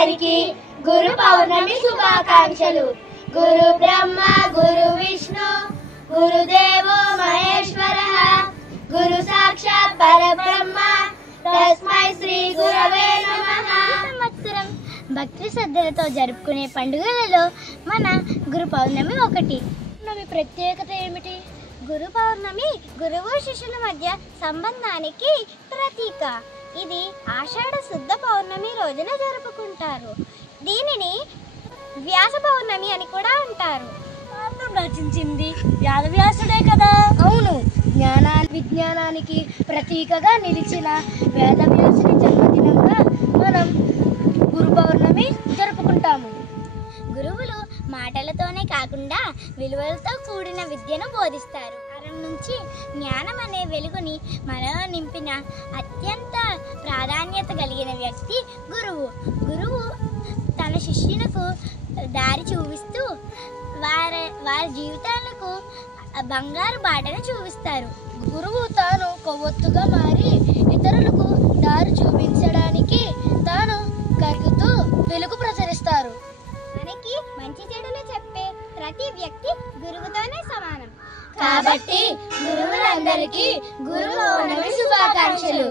గురువులందరికీ గురు పౌర్ణమి శుభాకాంక్షలు. గురు బ్రహ్మ గురు విష్ణు గురుదేవో మహేశ్వరః గురు సాక్షాత్ పరబ్రహ్మ తస్మై శ్రీ గురవే నమః. సంవత్సరం భక్తి శ్రద్ధలతో జరుపుకునే పండుగలలో మన గురు పౌర్ణమి ఒకటి. ప్రత్యేకత ఏమిటి? గురు పౌర్ణమి గురువు శిష్యుల మధ్య సంబంధానికి ప్రతీక. ఇది ఆషాఢ శుద్ధ పౌర్ణమి రోజున జరుపుకుంటారు. దీనిని వ్యాస పౌర్ణమి అని కూడా అంటారు. రచించింది వ్యాసుడే కదా. అవును, విజ్ఞానానికి ప్రతీకగా నిలిచిన వేదవ్యాసుని జన్మదినంగా మనం గురు పౌర్ణమి జరుపుకుంటాము. గురువులు మాటలతోనే కాకుండా విలువలతో కూడిన విద్యను బోధిస్తారు. తరం నుంచి జ్ఞానం అనే వెలుగుని మనలో నింపిన అత్యంత ప్రాధాన్యత కలిగిన వ్యక్తి గురువు. గురువు తన శిష్యులకు దారి చూపిస్తూ వారి జీవితాలకు బంగారు బాటను చూపిస్తారు. గురువు తాను కొవ్వొత్తుగా మారి ఇతరులకు దారి చూపించడానికి తాను కరుగుతూ వెలుగు ప్రసరిస్తారు. మనకి మంచి చెడులు చెప్పే ప్రతి వ్యక్తి గురువుతోనే సమానం. కాబట్టి గురువులందరికీ గురు పౌర్ణమి శుభాకాంక్షలు.